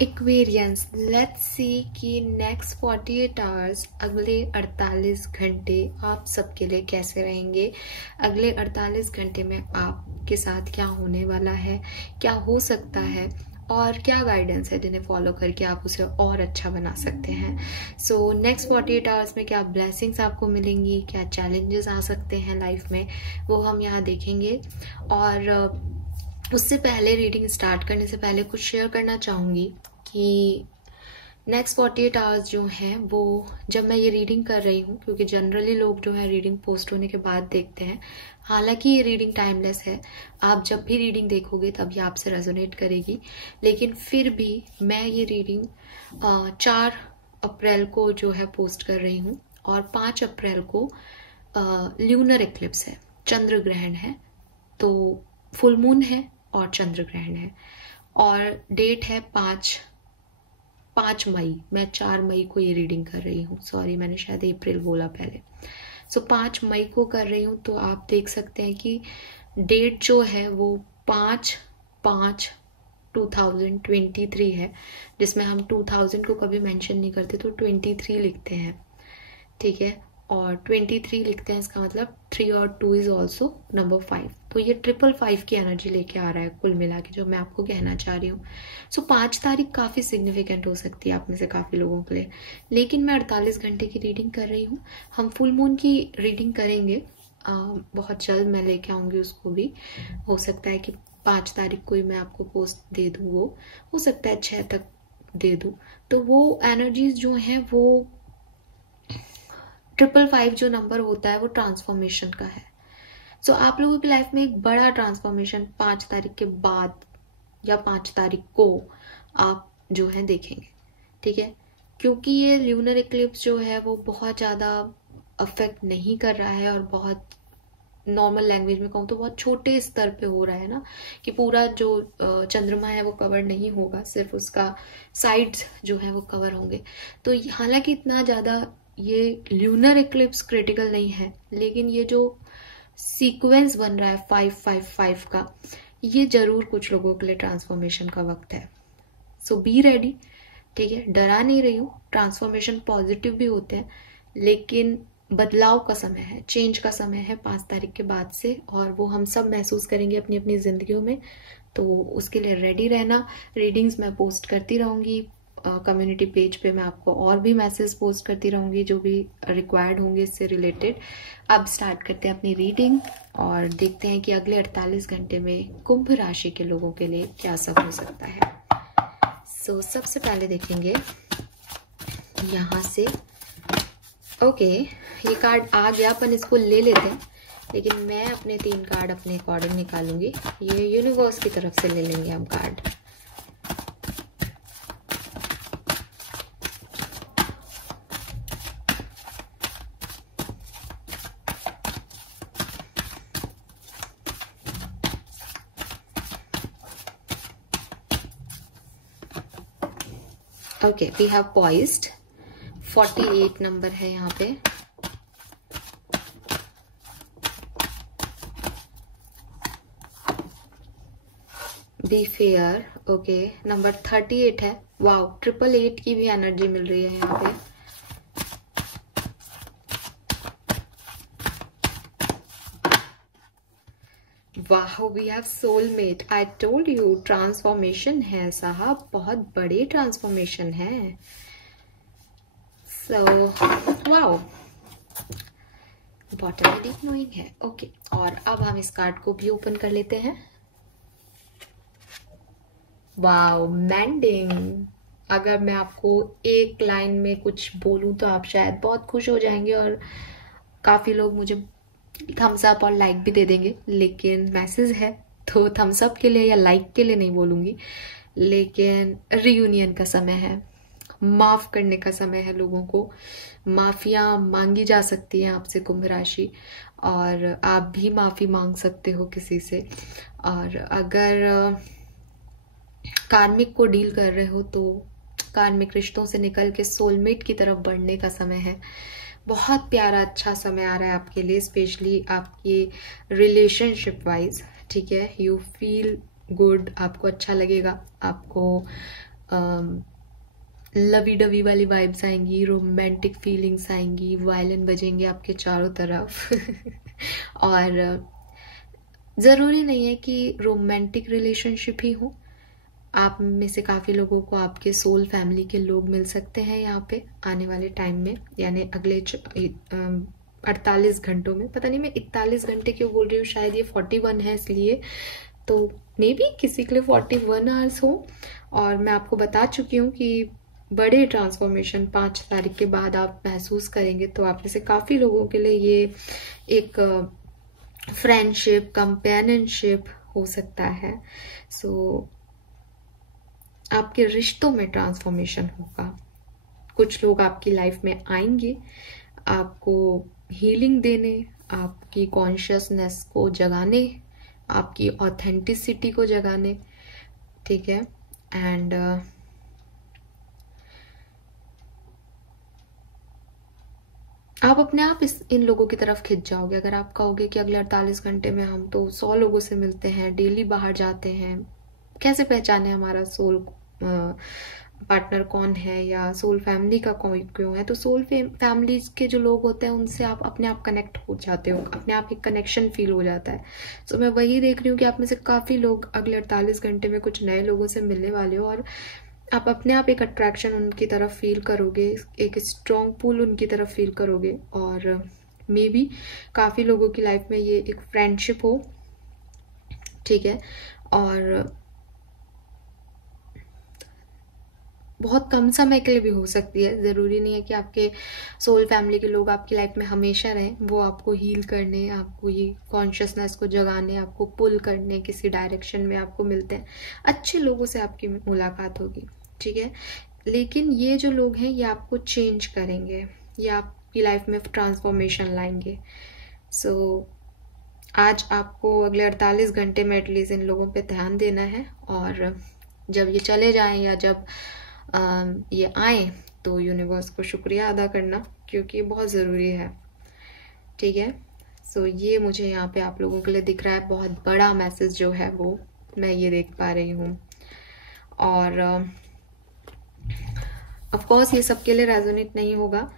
Aquarians, let's see कि next 48 hours, अगले 48 घंटे आप सबके लिए कैसे रहेंगे। अगले 48 घंटे में आपके साथ क्या होने वाला है, क्या हो सकता है और क्या गाइडेंस है जिन्हें फॉलो करके आप उसे और अच्छा बना सकते हैं। सो नेक्स्ट 48 आवर्स में क्या ब्लेसिंग्स आपको मिलेंगी, क्या चैलेंजेस आ सकते हैं लाइफ में, वो हम यहाँ देखेंगे। और उससे पहले, रीडिंग स्टार्ट करने से पहले कुछ शेयर करना चाहूँगी कि नेक्स्ट 48 आवर्स जो हैं वो, जब मैं ये रीडिंग कर रही हूँ, क्योंकि जनरली लोग जो है रीडिंग पोस्ट होने के बाद देखते हैं, हालांकि ये रीडिंग टाइमलेस है, आप जब भी रीडिंग देखोगे तब ये आपसे रेजोनेट करेगी, लेकिन फिर भी मैं ये रीडिंग 4 अप्रैल को जो है पोस्ट कर रही हूँ और 5 अप्रैल को ल्यूनर एक्लिप्स है, चंद्र ग्रहण है, तो फुल मून है और चंद्र ग्रहण है, और डेट है 5 मई। मैं 4 मई को ये रीडिंग कर रही हूँ, सॉरी मैंने शायद अप्रैल बोला पहले। सो 5 मई को कर रही हूँ, तो आप देख सकते हैं कि डेट जो है वो 5/5/2023 है, जिसमें हम 2000 को कभी मेंशन नहीं करते तो 23 लिखते हैं, ठीक है, और 23 लिखते हैं, इसका मतलब 3 और 2 इज ऑल्सो नंबर 5, तो ये 555 की एनर्जी लेके आ रहा है कुल मिला के, जो मैं आपको कहना चाह रही हूँ। सो 5 तारीख काफ़ी सिग्निफिकेंट हो सकती है आप में से काफ़ी लोगों के लिए, लेकिन मैं 48 घंटे की रीडिंग कर रही हूँ। हम फुल मून की रीडिंग करेंगे बहुत जल्द, मैं लेके आऊँगी उसको भी। हो सकता है कि 5 तारीख को ही मैं आपको पोस्ट दे दूँ, वो हो सकता है 6 तक दे दूँ। तो वो एनर्जीज जो हैं वो 555 जो नंबर होता है वो ट्रांसफॉर्मेशन का है। सो आप लोगों की लाइफ में एक बड़ा ट्रांसफॉर्मेशन 5 तारीख के बाद या 5 तारीख को आप जो है देखेंगे, ठीक है, क्योंकि ये ल्यूनर इक्लिप्स जो है वो बहुत ज़्यादा अफेक्ट नहीं कर रहा है, और बहुत नॉर्मल लैंग्वेज में कहूँ तो बहुत छोटे स्तर पे हो रहा है ना, कि पूरा जो चंद्रमा है वो कवर नहीं होगा, सिर्फ उसका साइड्स जो है वो कवर होंगे। तो हालांकि इतना ज़्यादा ये ल्यूनर इक्लिप्स क्रिटिकल नहीं है, लेकिन ये जो सीक्वेंस बन रहा है 555 का, ये जरूर कुछ लोगों के लिए ट्रांसफॉर्मेशन का वक्त है। सो बी रेडी, ठीक है, डरा नहीं रही हूँ, ट्रांसफॉर्मेशन पॉजिटिव भी होते हैं, लेकिन बदलाव का समय है, चेंज का समय है 5 तारीख के बाद से, और वो हम सब महसूस करेंगे अपनी अपनी जिंदगियों में। तो उसके लिए रेडी रहना। रीडिंग्स मैं पोस्ट करती रहूंगी कम्युनिटी पेज पे, मैं आपको और भी मैसेज पोस्ट करती रहूंगी जो भी रिक्वायर्ड होंगे इससे रिलेटेड। अब स्टार्ट करते हैं अपनी रीडिंग और देखते हैं कि अगले 48 घंटे में कुंभ राशि के लोगों के लिए क्या सब हो सकता है। सो सबसे पहले देखेंगे यहाँ से, ओके, ये कार्ड आ गया, अपन इसको ले लेते हैं, लेकिन मैं अपने 3 कार्ड अपने अकॉर्डिंग निकालूंगी, ये यूनिवर्स की तरफ से ले लेंगे हम card. Okay, we have poised, 48 number है यहाँ पे। बी फेयर, ओके, नंबर 38 है। वाओ, 888 की भी एनर्जी मिल रही है यहाँ पे। वाह, we have soulmate. I told you, transformation है साहब, बहुत बड़े ट्रांसफॉर्मेशन है। सो वाओ, बॉटम में डीप नोइंग है, ओके। और अब हम इस कार्ड को भी ओपन कर लेते हैं। वाओ, मैंडिंग। अगर मैं आपको एक लाइन में कुछ बोलूं तो आप शायद बहुत खुश हो जाएंगे, और काफी लोग मुझे थम्स अप और लाइक भी दे देंगे, लेकिन मैसेज है तो थम्स अप के लिए या लाइक के लिए नहीं बोलूंगी। लेकिन रियूनियन का समय है, माफ करने का समय है, लोगों को माफिया मांगी जा सकती है आपसे कुंभ राशि, और आप भी माफी मांग सकते हो किसी से। और अगर कार्मिक को डील कर रहे हो तो कार्मिक रिश्तों से निकल के सोलमेट की तरफ बढ़ने का समय है। बहुत प्यारा अच्छा समय आ रहा है आपके लिए, स्पेशली आपकी रिलेशनशिप वाइज, ठीक है। यू फील गुड, आपको अच्छा लगेगा, आपको लवी डवी वाली वाइब्स आएंगी, रोमांटिक फीलिंग्स आएंगी, वायलिन बजेंगे आपके चारों तरफ और ज़रूरी नहीं है कि रोमांटिक रिलेशनशिप ही हो, आप में से काफ़ी लोगों को आपके सोल फैमिली के लोग मिल सकते हैं यहाँ पे आने वाले टाइम में, यानी अगले 48 घंटों में। पता नहीं मैं 41 घंटे क्यों बोल रही हूँ, शायद ये 41 है इसलिए, तो मे बी किसी के लिए 41 आवर्स हो। और मैं आपको बता चुकी हूँ कि बड़े ट्रांसफॉर्मेशन 5 तारीख के बाद आप महसूस करेंगे, तो आप में से काफ़ी लोगों के लिए ये एक फ्रेंडशिप, कंपेनियनशिप हो सकता है। सो आपके रिश्तों में ट्रांसफॉर्मेशन होगा, कुछ लोग आपकी लाइफ में आएंगे आपको हीलिंग देने, आपकी कॉन्शियसनेस को जगाने, आपकी ऑथेंटिसिटी को जगाने, ठीक है। एंड आप अपने आप इन लोगों की तरफ खिंच जाओगे। अगर आप कहोगे कि अगले 48 घंटे में हम तो 100 लोगों से मिलते हैं, डेली बाहर जाते हैं, कैसे पहचाने हमारा सोल पार्टनर कौन है या सोल फैमिली का कौन क्यों है, तो सोल फैमिलीज के जो लोग होते हैं उनसे आप अपने आप कनेक्ट हो जाते हो, अपने आप एक कनेक्शन फील हो जाता है। सो मैं वही देख रही हूँ कि आप में से काफ़ी लोग अगले 48 घंटे में कुछ नए लोगों से मिलने वाले हो, और आप अपने आप एक अट्रैक्शन उनकी तरफ फील करोगे, एक स्ट्रॉन्ग पुल उनकी तरफ फील करोगे। और मे बी काफ़ी लोगों की लाइफ में ये एक फ्रेंडशिप हो, ठीक है, और बहुत कम समय के लिए भी हो सकती है। ज़रूरी नहीं है कि आपके सोल फैमिली के लोग आपकी लाइफ में हमेशा रहें, वो आपको हील करने, आपको ये कॉन्शियसनेस को जगाने, आपको पुल करने किसी डायरेक्शन में आपको मिलते हैं। अच्छे लोगों से आपकी मुलाकात होगी, ठीक है, लेकिन ये जो लोग हैं ये आपको चेंज करेंगे, ये आपकी लाइफ में ट्रांसफॉर्मेशन लाएंगे। सो आज आपको अगले 48 घंटे में एटलीस्ट इन लोगों पे ध्यान देना है, और जब ये चले जाएं या जब ये आए तो यूनिवर्स को शुक्रिया अदा करना, क्योंकि बहुत ज़रूरी है, ठीक है। सो ये मुझे यहाँ पे आप लोगों के लिए दिख रहा है, बहुत बड़ा मैसेज जो है वो मैं ये देख पा रही हूँ। और ऑफ कोर्स ये सबके लिए रेजोनेट नहीं होगा।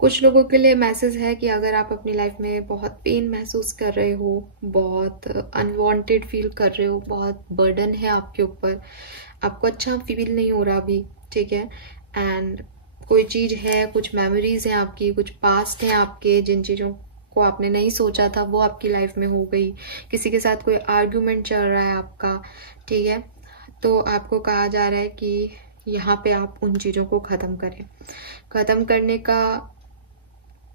कुछ लोगों के लिए मैसेज है कि अगर आप अपनी लाइफ में बहुत पेन महसूस कर रहे हो, बहुत अनवांटेड फील कर रहे हो, बहुत बर्डन है आपके ऊपर, आपको अच्छा फील नहीं हो रहा अभी, ठीक है, एंड कोई चीज़ है, कुछ मेमोरीज हैं आपकी, कुछ पास्ट हैं आपके, जिन चीज़ों को आपने नहीं सोचा था वो आपकी लाइफ में हो गई, किसी के साथ कोई आर्ग्यूमेंट चल रहा है आपका, ठीक है, तो आपको कहा जा रहा है कि यहाँ पे आप उन चीज़ों को ख़त्म करें। ख़त्म करने का,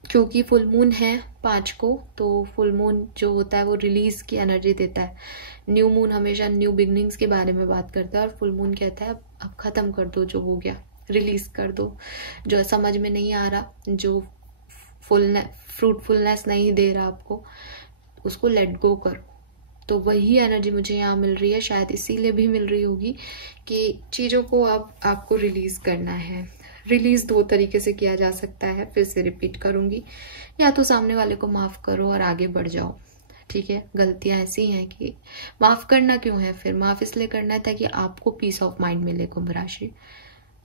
क्योंकि फुल मून है 5 को, तो फुल मून जो होता है वो रिलीज की एनर्जी देता है। न्यू मून हमेशा न्यू बिगनिंग्स के बारे में बात करता है, और फुल मून कहता है अब खत्म कर दो, जो हो गया रिलीज कर दो, जो समझ में नहीं आ रहा, जो फ्रूटफुलनेस नहीं दे रहा आपको, उसको लेट गो करो। तो वही एनर्जी मुझे यहाँ मिल रही है, शायद इसीलिए भी मिल रही होगी कि चीज़ों को अब आपको रिलीज करना है। रिलीज 2 तरीके से किया जा सकता है, फिर से रिपीट करूंगी, या तो सामने वाले को माफ करो और आगे बढ़ जाओ, ठीक है। गलतियां ऐसी हैं कि माफ करना क्यों है, फिर माफ इसलिए करना है ताकि आपको पीस ऑफ माइंड मिले, कुंभ राशि।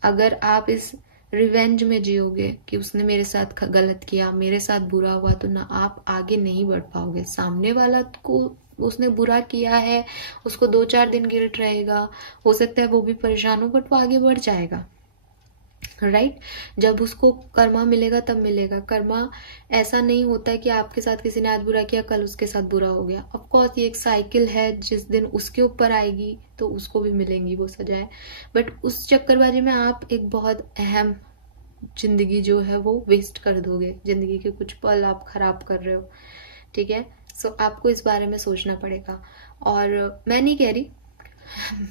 अगर आप इस रिवेंज में जियोगे कि उसने मेरे साथ गलत किया, मेरे साथ बुरा हुआ, तो ना आप आगे नहीं बढ़ पाओगे। सामने वाला को उसने बुरा किया है, उसको 2-4 दिन गिल्ट रहेगा, हो सकता है वो भी परेशान हो, बट वो आगे बढ़ जाएगा, राइट। जब उसको कर्मा मिलेगा तब मिलेगा। कर्मा ऐसा नहीं होता है कि आपके साथ किसी ने आज बुरा किया कल उसके साथ बुरा हो गया। ऑफ कोर्स ये एक साइकिल है, जिस दिन उसके ऊपर आएगी तो उसको भी मिलेंगी वो सजाएं, बट उस चक्करबाजी में आप एक बहुत अहम जिंदगी जो है वो वेस्ट कर दोगे, जिंदगी के कुछ पल आप खराब कर रहे हो, ठीक है। सो आपको इस बारे में सोचना पड़ेगा, और मैं नहीं कह रही,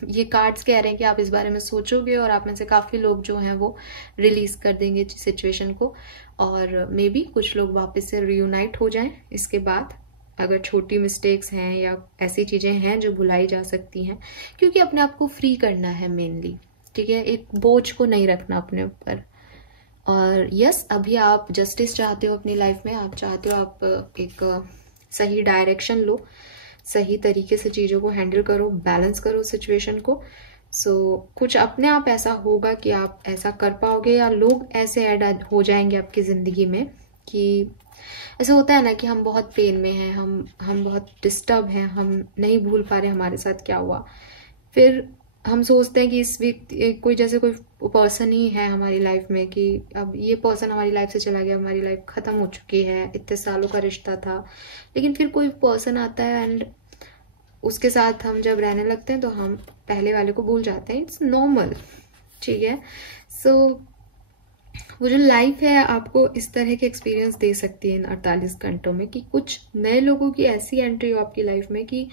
ये कार्ड्स कह रहे हैं कि आप इस बारे में सोचोगे और आप में से काफ़ी लोग जो हैं वो रिलीज कर देंगे सिचुएशन को, और मे बी कुछ लोग वापस से रियूनाइट हो जाएं इसके बाद, अगर छोटी मिस्टेक्स हैं या ऐसी चीज़ें हैं जो भुलाई जा सकती हैं, क्योंकि अपने आप को फ्री करना है मेनली, ठीक है, एक बोझ को नहीं रखना अपने ऊपर। और यस, अभी आप जस्टिस चाहते हो अपनी लाइफ में, आप चाहते हो आप एक सही डायरेक्शन लो, सही तरीके से चीज़ों को हैंडल करो, बैलेंस करो सिचुएशन को, कुछ अपने आप ऐसा होगा कि आप ऐसा कर पाओगे, या लोग ऐसे ऐड हो जाएंगे आपकी ज़िंदगी में कि ऐसा होता है ना कि हम बहुत पेन में हैं, हम बहुत डिस्टर्ब हैं, हम नहीं भूल पा रहे हमारे साथ क्या हुआ। फिर हम सोचते हैं कि इस वीक कोई जैसे कोई पर्सन ही है हमारी लाइफ में कि अब ये पर्सन हमारी लाइफ से चला गया, हमारी लाइफ ख़त्म हो चुकी है, इतने सालों का रिश्ता था। लेकिन फिर कोई पर्सन आता है एंड उसके साथ हम जब रहने लगते हैं तो हम पहले वाले को भूल जाते हैं। इट्स नॉर्मल, ठीक है। वो जो लाइफ है आपको इस तरह के एक्सपीरियंस दे सकती है इन 48 घंटों में कि कुछ नए लोगों की ऐसी एंट्री हो आपकी लाइफ में कि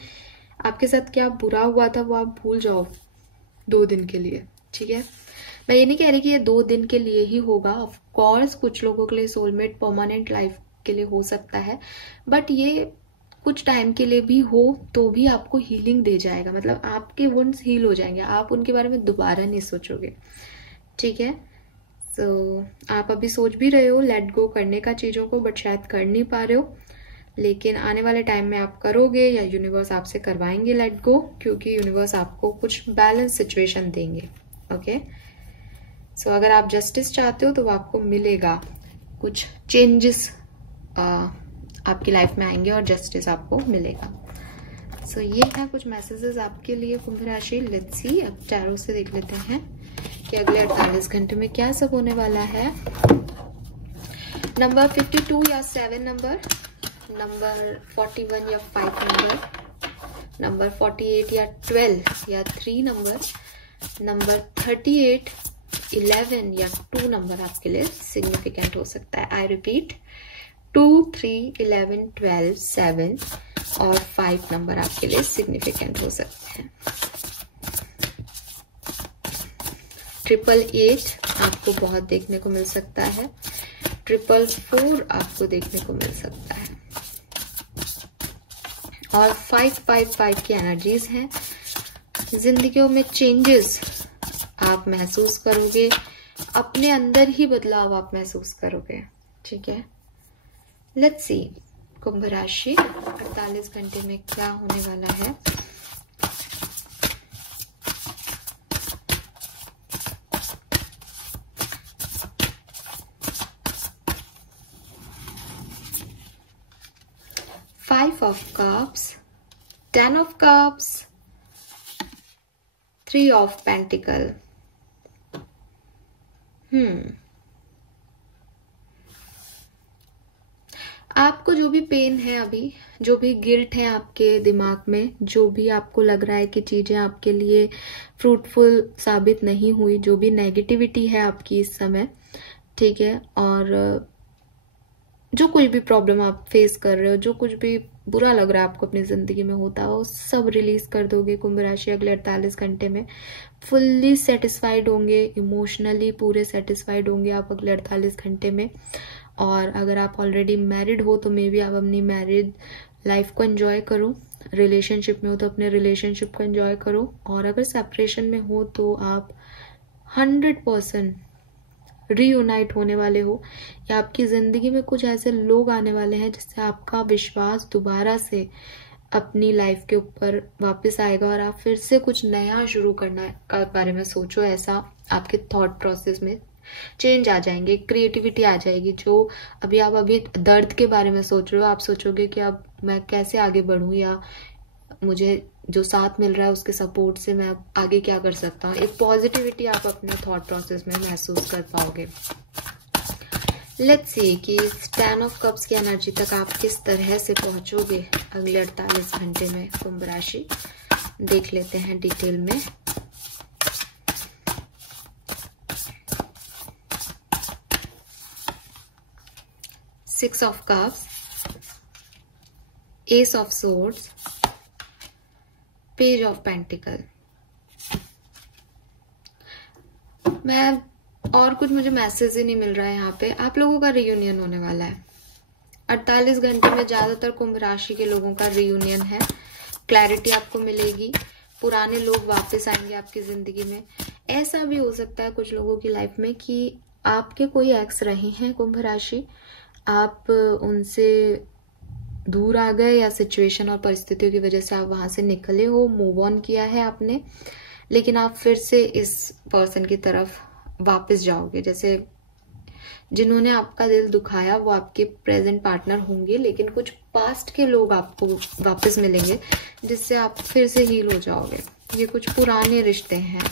आपके साथ क्या बुरा हुआ था वो आप भूल जाओ 2 दिन के लिए, ठीक है। मैं ये नहीं कह रही कि ये 2 दिन के लिए ही होगा। ऑफ कोर्स कुछ लोगों के लिए सोलमेट परमानेंट लाइफ के लिए हो सकता है, बट ये कुछ टाइम के लिए भी हो तो भी आपको हीलिंग दे जाएगा। मतलब आपके वुंड्स हील हो जाएंगे, आप उनके बारे में दोबारा नहीं सोचोगे, ठीक है। आप अभी सोच भी रहे हो लेट गो करने का चीज़ों को, बट शायद कर नहीं पा रहे हो। लेकिन आने वाले टाइम में आप करोगे या यूनिवर्स आपसे करवाएंगे लेट गो, क्योंकि यूनिवर्स आपको कुछ बैलेंस सिचुएशन देंगे, ओके। अगर आप जस्टिस चाहते हो तो वो आपको मिलेगा, कुछ चेंजेस आपकी लाइफ में आएंगे और जस्टिस आपको मिलेगा। ये है कुछ मैसेजेस आपके लिए कुंभ राशि। लेट्स सी, अब टैरो से देख लेते हैं कि अगले 48 घंटे में क्या सब होने वाला है। नंबर 52 या 7 नंबर 41 या 5 नंबर 48 या 12 या 3 नंबर 38 11 या 2 नंबर आपके लिए सिग्निफिकेंट हो सकता है। आई रिपीट, 2 3 11 12 7 और 5 नंबर आपके लिए सिग्निफिकेंट हो सकते हैं। 888 आपको बहुत देखने को मिल सकता है। 444 आपको देखने को मिल सकता है। और 555 की एनर्जीज हैं। जिंदगियों में चेंजेस आप महसूस करोगे, अपने अंदर ही बदलाव आप महसूस करोगे, ठीक है। लेट्स सी, कुंभ राशि 48 घंटे में क्या होने वाला है। Five of Cups, 10 of Cups, 3 of Pentacle. आपको जो भी पेन है अभी, जो भी गिल्ट है आपके दिमाग में, जो भी आपको लग रहा है कि चीजें आपके लिए फ्रूटफुल साबित नहीं हुई, जो भी नेगेटिविटी है आपकी इस समय, ठीक है, और जो कोई भी प्रॉब्लम आप फेस कर रहे हो, जो कुछ भी बुरा लग रहा है आपको अपनी जिंदगी में होता है, वो सब रिलीज कर दोगे कुंभ राशि अगले 48 घंटे में। फुल्ली सेटिस्फाइड होंगे, इमोशनली पूरे सेटिस्फाइड होंगे आप अगले 48 घंटे में। और अगर आप ऑलरेडी मैरिड हो तो मे बी आप अपनी मैरिड लाइफ को एंजॉय करो, रिलेशनशिप में हो तो अपने रिलेशनशिप को एंजॉय करो, और अगर सेपरेशन में हो तो आप 100% रीयूनाइट होने वाले हो, या आपकी जिंदगी में कुछ ऐसे लोग आने वाले हैं जिससे आपका विश्वास दोबारा से अपनी लाइफ के ऊपर वापस आएगा और आप फिर से कुछ नया शुरू करना का बारे में सोचो। ऐसा आपके थॉट प्रोसेस में चेंज आ जाएंगे, क्रिएटिविटी आ जाएगी। जो अभी आप दर्द के बारे में सोच रहे हो, आप सोचोगे कि अब मैं कैसे आगे बढ़ूं, या मुझे जो साथ मिल रहा है उसके सपोर्ट से मैं आगे क्या कर सकता हूँ। एक पॉजिटिविटी आप अपने थॉट प्रोसेस में महसूस कर पाओगे। लेट्स सी कि 10 ऑफ कप्स की एनर्जी तक आप किस तरह से पहुंचोगे अगले 48 घंटे में कुंभ राशि। देख लेते हैं डिटेल में। Six of cups, S of swords, page of pentacle. और कुछ मुझे मैसेज ही नहीं मिल रहा है यहाँ पे। आप लोगों का रियूनियन होने वाला है 48 घंटे में। ज्यादातर कुंभ राशि के लोगों का रियूनियन है। क्लैरिटी आपको मिलेगी, पुराने लोग वापस आएंगे आपकी जिंदगी में। ऐसा भी हो सकता है कुछ लोगों की लाइफ में कि आपके कोई एक्स रहे हैं कुंभ राशि, आप उनसे दूर आ गए, या सिचुएशन और परिस्थितियों की वजह से आप वहां से निकले हो, मूव ऑन किया है आपने, लेकिन आप फिर से इस पर्सन की तरफ वापस जाओगे। जैसे जिन्होंने आपका दिल दुखाया वो आपके प्रेजेंट पार्टनर होंगे, लेकिन कुछ पास्ट के लोग आपको वापस मिलेंगे जिससे आप फिर से हील हो जाओगे। ये कुछ पुराने रिश्ते हैं,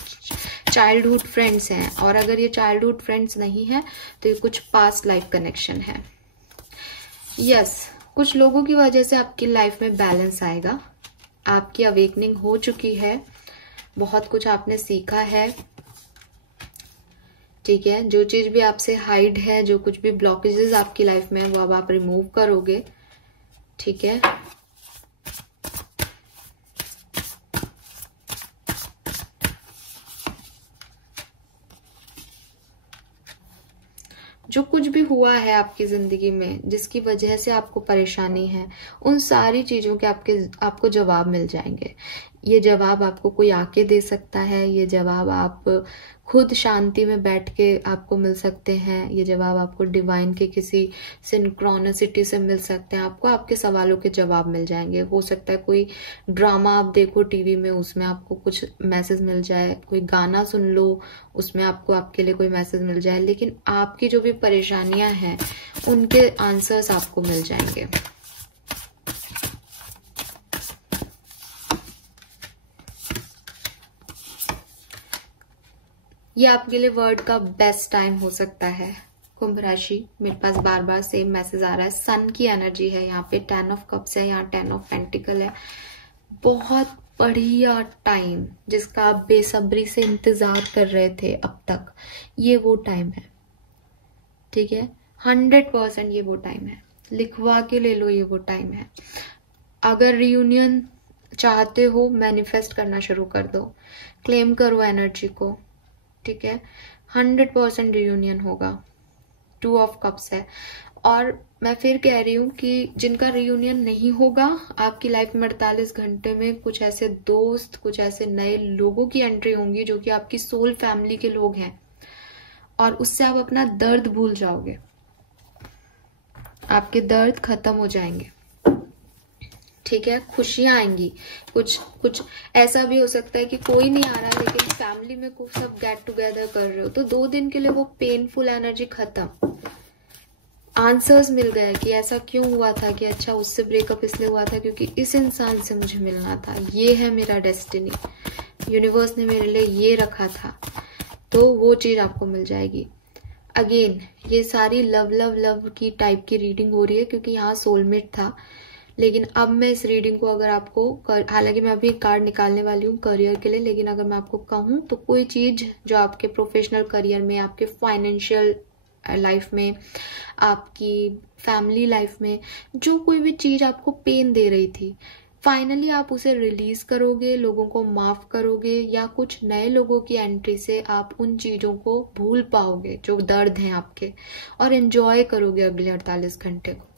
चाइल्डहुड फ्रेंड्स हैं, और अगर ये चाइल्डहुड फ्रेंड्स नहीं है तो ये कुछ पास्ट लाइफ कनेक्शन है। यस, कुछ लोगों की वजह से आपकी लाइफ में बैलेंस आएगा। आपकी अवेकनिंग हो चुकी है, बहुत कुछ आपने सीखा है, ठीक है। जो चीज भी आपसे हाइड है, जो कुछ भी ब्लॉकेजेस आपकी लाइफ में है, वो अब आप रिमूव करोगे, ठीक है। जो कुछ भी हुआ है आपकी जिंदगी में जिसकी वजह से आपको परेशानी है, उन सारी चीजों के आपको जवाब मिल जाएंगे। ये जवाब आपको कोई आके दे सकता है, ये जवाब आप खुद शांति में बैठ के आपको मिल सकते हैं, ये जवाब आपको डिवाइन के किसी सिंक्रोनिसिटी से मिल सकते हैं। आपको आपके सवालों के जवाब मिल जाएंगे। हो सकता है कोई ड्रामा आप देखो टीवी में, उसमें आपको कुछ मैसेज मिल जाए, कोई गाना सुन लो उसमें आपको आपके लिए कोई मैसेज मिल जाए, लेकिन आपकी जो भी परेशानियां हैं उनके आंसर्स आपको मिल जाएंगे। ये आपके लिए वर्ड का बेस्ट टाइम हो सकता है। कुंभ राशि, मेरे पास बार बार सेम मैसेज आ रहा है। सन की एनर्जी है यहाँ पे, 10 ऑफ कप्स है, यहाँ 10 ऑफ पेंटिकल है। बहुत बढ़िया टाइम जिसका आप बेसब्री से इंतजार कर रहे थे अब तक, ये वो टाइम है, ठीक है। 100% ये वो टाइम है। लिखवा के ले लो, ये वो टाइम है। अगर रियूनियन चाहते हो, मैनिफेस्ट करना शुरू कर दो, क्लेम करो एनर्जी को, ठीक है। 100% रियूनियन होगा। 2 ऑफ कप्स है। और मैं फिर कह रही हूं कि जिनका रियूनियन नहीं होगा, आपकी लाइफ में 48 घंटे में कुछ ऐसे दोस्त, कुछ ऐसे नए लोगों की एंट्री होंगी जो कि आपकी सोल फैमिली के लोग हैं, और उससे आप अपना दर्द भूल जाओगे। आपके दर्द खत्म हो जाएंगे, ठीक है। खुशियां आएंगी। कुछ ऐसा भी हो सकता है कि कोई नहीं आ रहा लेकिन फैमिली में कुछ सब गेट टुगेदर कर रहे हो, तो 2 दिन के लिए वो पेनफुल एनर्जी खत्म। आंसर्स मिल गया कि ऐसा क्यों हुआ था, कि अच्छा उससे ब्रेकअप इसलिए हुआ था क्योंकि इस इंसान से मुझे मिलना था, ये है मेरा डेस्टिनी, यूनिवर्स ने मेरे लिए ये रखा था, तो वो चीज आपको मिल जाएगी। अगेन ये सारी लव लव लव की टाइप की रीडिंग हो रही है क्योंकि यहाँ सोलमेट था, लेकिन अब मैं इस रीडिंग को अगर आपको हालांकि मैं अभी कार्ड निकालने वाली हूँ करियर के लिए, लेकिन अगर मैं आपको कहूँ तो कोई चीज जो आपके प्रोफेशनल करियर में, आपके फाइनेंशियल लाइफ में, आपकी फैमिली लाइफ में जो कोई भी चीज आपको पेन दे रही थी, फाइनली आप उसे रिलीज करोगे, लोगों को माफ करोगे, या कुछ नए लोगों की एंट्री से आप उन चीजों को भूल पाओगे जो दर्द हैं आपके, और एंजॉय करोगे अगले 48 घंटे को।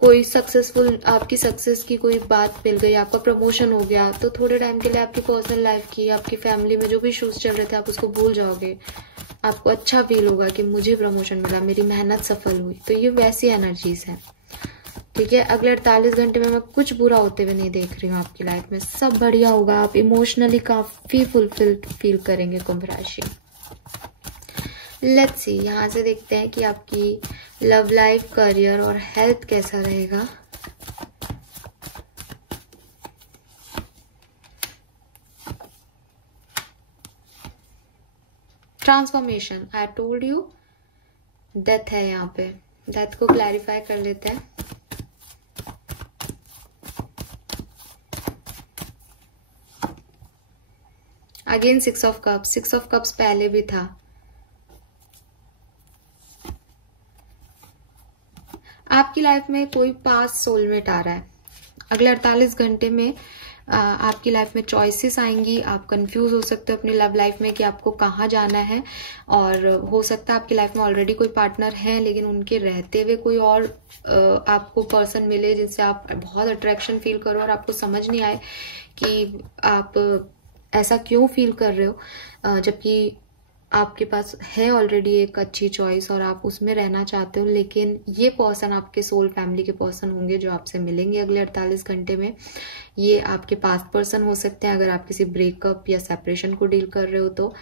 कोई सक्सेसफुल, आपकी सक्सेस की कोई बात मिल गई, आपका प्रमोशन हो गया, तो थोड़े टाइम के लिए आपकी पर्सनल लाइफ की, आपकी फैमिली में जो भी इश्यूज चल रहे थे आप उसको भूल जाओगे। आपको अच्छा फील होगा कि मुझे प्रमोशन मिला, मेरी मेहनत सफल हुई। तो ये वैसी एनर्जीज हैं, ठीक है। अगले 48 घंटे में मैं कुछ बुरा होते हुए नहीं देख रही हूँ आपकी लाइफ में, सब बढ़िया होगा। आप इमोशनली काफी फुलफिल्ड फील करेंगे कुंभ राशि। लेट्स सी, यहाँ से देखते हैं कि आपकी लव लाइफ, करियर और हेल्थ कैसा रहेगा। Transformation, I told you, death है यहाँ पे। डेथ को क्लैरिफाई कर लेते हैं। Again 6 of cups, 6 of cups पहले भी था। आपकी लाइफ में कोई पास सोलमेट आ रहा है। अगले 48 घंटे में आपकी लाइफ में चॉइसेस आएंगी। आप कंफ्यूज हो सकते हो अपनी लव लाइफ में कि आपको कहाँ जाना है, और हो सकता है आपकी लाइफ में ऑलरेडी कोई पार्टनर है लेकिन उनके रहते हुए कोई और आपको पर्सन मिले जिनसे आप बहुत अट्रैक्शन फील करो और आपको समझ नहीं आए कि आप ऐसा क्यों फील कर रहे हो, जबकि आपके पास है ऑलरेडी एक अच्छी चॉइस और आप उसमें रहना चाहते हो, लेकिन ये पर्सन आपके सोल फैमिली के पर्सन होंगे जो आपसे मिलेंगे अगले 48 घंटे में। ये आपके पास्ट पर्सन हो सकते हैं अगर आप किसी ब्रेकअप या सेपरेशन को डील कर रहे हो तो।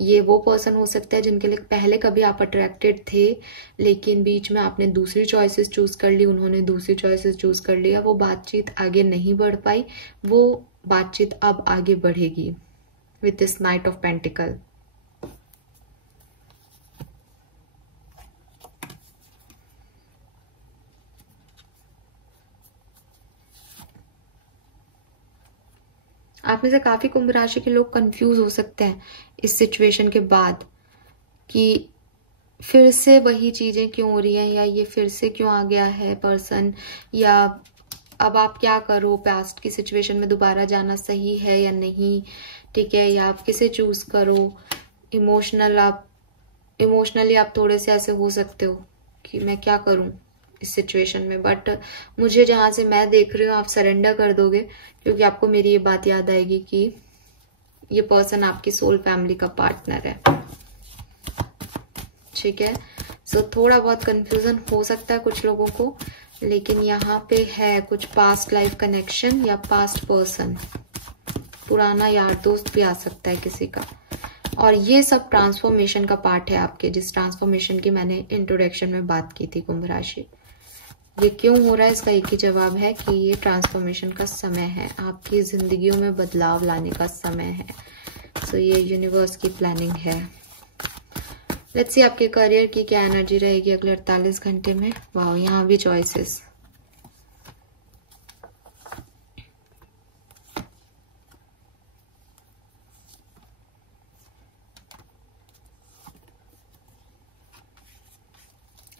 ये वो पर्सन हो सकता है जिनके लिए पहले कभी आप अट्रैक्टेड थे, लेकिन बीच में आपने दूसरी चॉइसेस चूज कर ली, उन्होंने दूसरी चॉइसेस चूज कर लिया, वो बातचीत आगे नहीं बढ़ पाई, वो बातचीत अब आगे बढ़ेगी with this night of pentacle. आप में से काफी कुंभ राशि के लोग कंफ्यूज हो सकते हैं इस सिचुएशन के बाद कि फिर से वही चीजें क्यों हो रही हैं, या ये फिर से क्यों आ गया है पर्सन, या अब आप क्या करो, पास्ट की सिचुएशन में दोबारा जाना सही है या नहीं, ठीक है, या आप किसे चूज करो। इमोशनली आप थोड़े से ऐसे हो सकते हो कि मैं क्या करूं इस सिचुएशन में, बट मुझे जहां से मैं देख रही हूँ आप सरेंडर कर दोगे, क्योंकि आपको मेरी ये बात याद आएगी कि ये पर्सन आपकी सोल फैमिली का पार्टनर है, ठीक है। सो थोड़ा बहुत कंफ्यूजन हो सकता है कुछ लोगों को, लेकिन यहाँ पे है कुछ पास्ट लाइफ कनेक्शन या पास्ट पर्सन, पुराना यार दोस्त भी आ सकता है किसी का, और ये सब ट्रांसफॉर्मेशन का पार्ट है आपके, जिस ट्रांसफॉर्मेशन की मैंने इंट्रोडक्शन में बात की थी कुंभ राशि। ये क्यों हो रहा है इसका एक ही जवाब है कि ये ट्रांसफॉर्मेशन का समय है, आपकी जिंदगियों में बदलाव लाने का समय है। सो ये यूनिवर्स की प्लानिंग है। लेट्स सी आपके करियर की क्या एनर्जी रहेगी अगले 48 घंटे में। वाह, यहाँ भी चॉइसेस।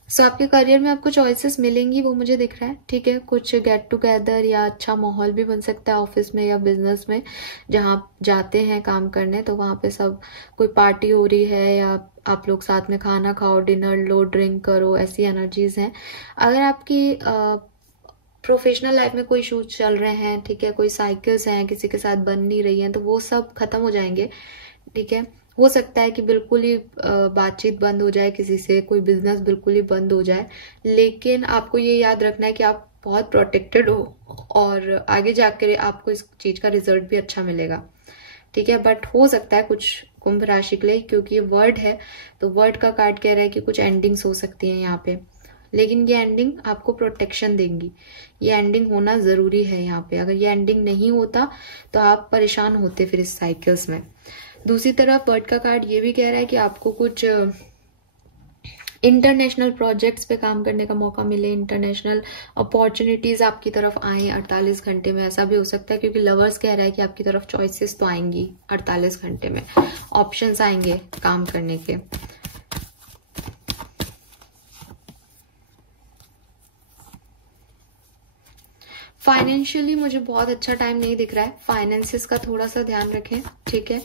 सो आपके करियर में आपको चॉइसेस मिलेंगी, वो मुझे दिख रहा है, ठीक है। कुछ गेट टुगेदर या अच्छा माहौल भी बन सकता है ऑफिस में या बिजनेस में, जहाँ आप जाते हैं काम करने तो वहां पे सब कोई पार्टी हो रही है या आप लोग साथ में खाना खाओ, डिनर लो, ड्रिंक करो, ऐसी एनर्जीज हैं। अगर आपकी प्रोफेशनल लाइफ में कोई इशूज चल रहे हैं, ठीक है, कोई साइकिल्स हैं किसी के साथ बन नहीं रही हैं, तो वो सब खत्म हो जाएंगे, ठीक है। हो सकता है कि बिल्कुल ही बातचीत बंद हो जाए किसी से, कोई बिजनेस बिल्कुल ही बंद हो जाए, लेकिन आपको ये याद रखना है कि आप बहुत प्रोटेक्टेड हो और आगे जाकर आपको इस चीज का रिजल्ट भी अच्छा मिलेगा, ठीक है। बट हो सकता है कुछ कुंभ राशि के लिए, क्योंकि ये वर्ड है तो वर्ड का कार्ड कह रहा है कि कुछ एंडिंग्स हो सकती हैं यहाँ पे, लेकिन ये एंडिंग आपको प्रोटेक्शन देंगी, ये एंडिंग होना जरूरी है यहाँ पे। अगर ये एंडिंग नहीं होता तो आप परेशान होते फिर इस साइकिल्स में। दूसरी तरफ बर्ड का कार्ड ये भी कह रहा है कि आपको कुछ इंटरनेशनल प्रोजेक्ट्स पे काम करने का मौका मिले, इंटरनेशनल अपॉर्चुनिटीज आपकी तरफ आए 48 घंटे में। ऐसा भी हो सकता है क्योंकि लवर्स कह रहा है कि आपकी तरफ चॉइसेस तो आएंगी 48 घंटे में, ऑप्शंस आएंगे काम करने के। फाइनेंशियली मुझे बहुत अच्छा टाइम नहीं दिख रहा है, फाइनेंसेस का थोड़ा सा ध्यान रखें, ठीक है।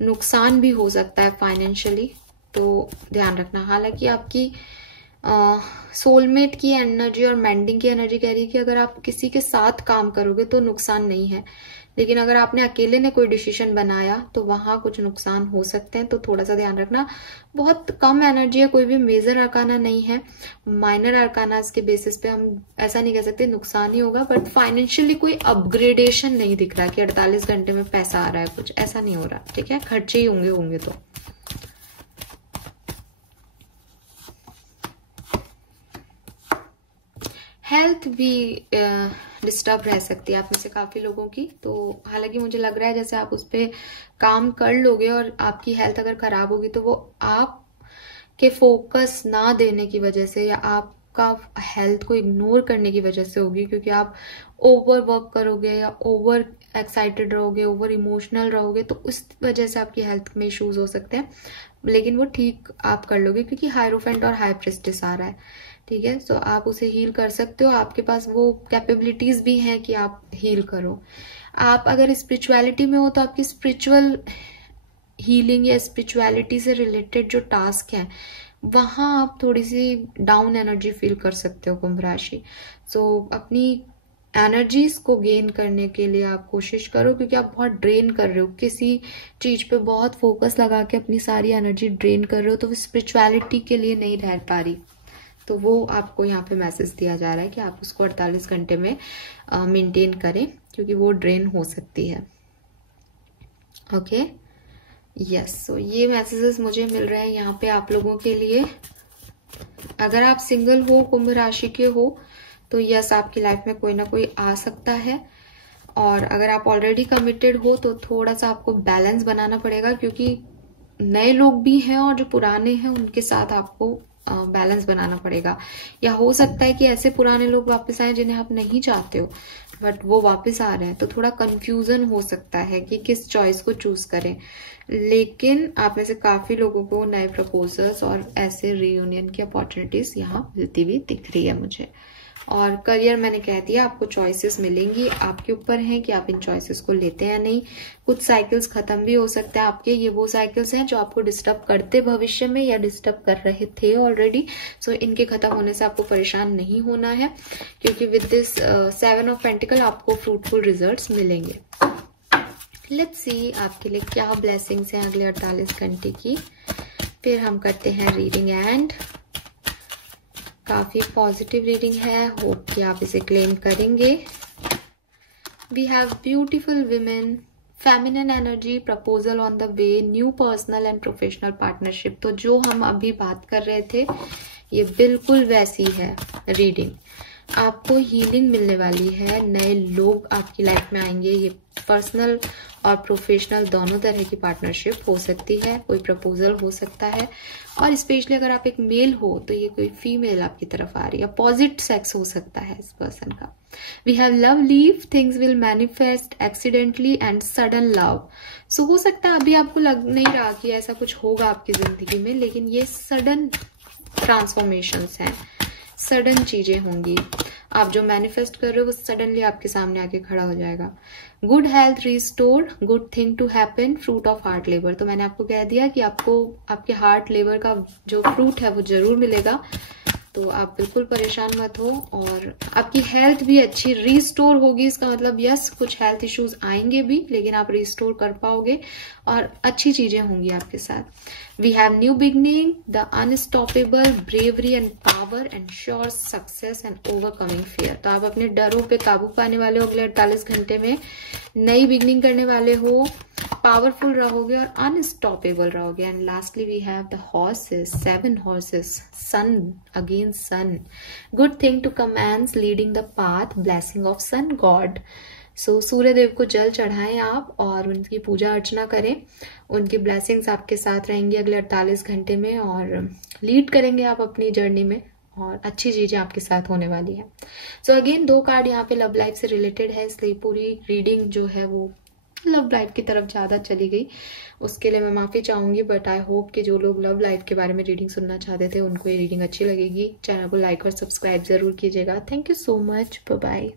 नुकसान भी हो सकता है फाइनेंशियली, तो ध्यान रखना। हालांकि आपकी सोलमेट की एनर्जी और मेंडिंग की एनर्जी कह रही है कि अगर आप किसी के साथ काम करोगे तो नुकसान नहीं है, लेकिन अगर आपने अकेले ने कोई डिसीजन बनाया तो वहां कुछ नुकसान हो सकते हैं, तो थोड़ा सा ध्यान रखना। बहुत कम एनर्जी है, कोई भी मेजर अरकाना नहीं है, माइनर अरकाना के बेसिस पे हम ऐसा नहीं कह सकते नुकसान ही होगा, बट फाइनेंशियली कोई अपग्रेडेशन नहीं दिख रहा कि 48 घंटे में पैसा आ रहा है, कुछ ऐसा नहीं हो रहा, ठीक है। खर्चे ही होंगे तो। हेल्थ भी डिस्टर्ब रह सकती है आप में से काफी लोगों की, तो हालांकि मुझे लग रहा है जैसे आप उस पर काम कर लोगे और आपकी हेल्थ अगर खराब होगी तो वो आप के फोकस ना देने की वजह से या आपका हेल्थ को इग्नोर करने की वजह से होगी, क्योंकि आप ओवर वर्क करोगे या ओवर एक्साइटेड रहोगे, ओवर इमोशनल रहोगे, तो उस वजह से आपकी हेल्थ में इश्यूज हो सकते हैं, लेकिन वो ठीक आप कर लोगे क्योंकि हायरोफेंट और हाई प्रेस्टिस आ रहा है, ठीक है। सो आप उसे हील कर सकते हो, आपके पास वो कैपेबिलिटीज भी हैं कि आप हील करो। आप अगर स्पिरिचुअलिटी में हो तो आपकी स्पिरिचुअल हीलिंग या स्पिरिचुअलिटी से रिलेटेड जो टास्क हैं वहां आप थोड़ी सी डाउन एनर्जी फील कर सकते हो कुंभ राशि। सो अपनी एनर्जीज को गेन करने के लिए आप कोशिश करो, क्योंकि आप बहुत ड्रेन कर रहे हो, किसी चीज पे बहुत फोकस लगा के अपनी सारी एनर्जी ड्रेन कर रहे हो, तो वो स्पिरिचुअलिटी के लिए नहीं रह पा रही। तो वो आपको यहाँ पे मैसेज दिया जा रहा है कि आप उसको 48 घंटे में मेंटेन करें, क्योंकि वो ड्रेन हो सकती है। Okay, yes. सो ये मैसेजेस मुझे मिल रहे हैं यहाँ पे आप लोगों के लिए। अगर आप सिंगल हो, कुंभ राशि के हो, तो यस, आपकी लाइफ में कोई ना कोई आ सकता है। और अगर आप ऑलरेडी कमिटेड हो तो थोड़ा सा आपको बैलेंस बनाना पड़ेगा, क्योंकि नए लोग भी हैं और जो पुराने हैं उनके साथ आपको बैलेंस बनाना पड़ेगा। या हो सकता है कि ऐसे पुराने लोग वापस आए जिन्हें आप नहीं चाहते हो, बट वो वापस आ रहे हैं, तो थोड़ा कंफ्यूजन हो सकता है कि किस चॉइस को चूज करें। लेकिन आप में से काफी लोगों को नए प्रपोजल्स और ऐसे रियूनियन की अपॉर्चुनिटीज यहाँ मिलती हुई दिख रही है मुझे। और करियर मैंने कह दिया, आपको चॉइसेस मिलेंगी, आपके ऊपर है कि आप इन चॉइसेस को लेते हैं या नहीं। कुछ साइकिल्स खत्म भी हो सकते हैं आपके, ये वो साइकिल्स हैं जो आपको डिस्टर्ब करते भविष्य में या डिस्टर्ब कर रहे थे ऑलरेडी। सो इनके खत्म होने से आपको परेशान नहीं होना है, क्योंकि विद दिस 7 ऑफ पेंटिकल आपको फ्रूटफुल रिजल्ट्स मिलेंगे। लेट्स सी आपके लिए क्या ब्लेसिंग्स हैं अगले 48 घंटे की। फिर हम करते हैं रीडिंग एंड काफी पॉजिटिव रीडिंग है, होप कि आप इसे क्लेम करेंगे। We have beautiful women, feminine energy, proposal on the way, new personal and professional partnership. तो जो हम अभी बात कर रहे थे ये बिल्कुल वैसी है रीडिंग। आपको हीलिंग मिलने वाली है, नए लोग आपकी लाइफ में आएंगे। ये पर्सनल और प्रोफेशनल दोनों तरह की पार्टनरशिप हो सकती है, कोई प्रपोजल हो सकता है। और स्पेशली अगर आप एक मेल हो तो ये कोई फीमेल आपकी तरफ आ रही है, अपोजिट सेक्स हो सकता है इस पर्सन का। We have love leave, things will manifest accidentally and sudden love. So हो सकता है अभी आपको लग नहीं रहा कि ऐसा कुछ होगा आपकी जिंदगी में, लेकिन ये सडन ट्रांसफॉर्मेशंस हैं, सडन चीजें होंगी। आप जो मैनिफेस्ट कर रहे हो वो सडनली आपके सामने आके खड़ा हो जाएगा। Good health restore, good thing to happen, fruit of heart labour. तो मैंने आपको कह दिया कि आपको आपके हार्ट लेबर का जो फ्रूट है वो जरूर मिलेगा, तो आप बिल्कुल परेशान मत हो। और आपकी हेल्थ भी अच्छी रिस्टोर होगी, इसका मतलब यस, कुछ हेल्थ इश्यूज आएंगे भी, लेकिन आप रिस्टोर कर पाओगे और अच्छी चीजें होंगी आपके साथ। We have new beginning, the unstoppable, bravery and power and sure success and overcoming fear. तो आप अपने डरों पे काबू पाने वाले हो अगले 48 घंटे में, नई बिगनिंग करने वाले हो, पावरफुल रहोगे और अनस्टॉपेबल रहोगे। And lastly we have the horses, 7 horses, sun again sun, good thing to commence, leading the path, blessing of sun god. So Surya Dev को जल चढ़ाएं आप और उनकी पूजा अर्चना करें, उनकी ब्लेसिंग्स आपके साथ रहेंगी अगले 48 घंटे में और लीड करेंगे आप अपनी जर्नी में और अच्छी चीजें आपके साथ होने वाली है। सो अगेन 2 कार्ड यहाँ पे लव लाइफ से रिलेटेड है, इसलिए पूरी रीडिंग जो है वो लव लाइफ की तरफ ज्यादा चली गई, उसके लिए मैं माफी चाहूंगी। बट आई होप कि जो लोग लव लाइफ के बारे में रीडिंग सुनना चाहते थे उनको ये रीडिंग अच्छी लगेगी। चैनल को लाइक और सब्सक्राइब जरूर कीजिएगा। Thank you so much, bye bye.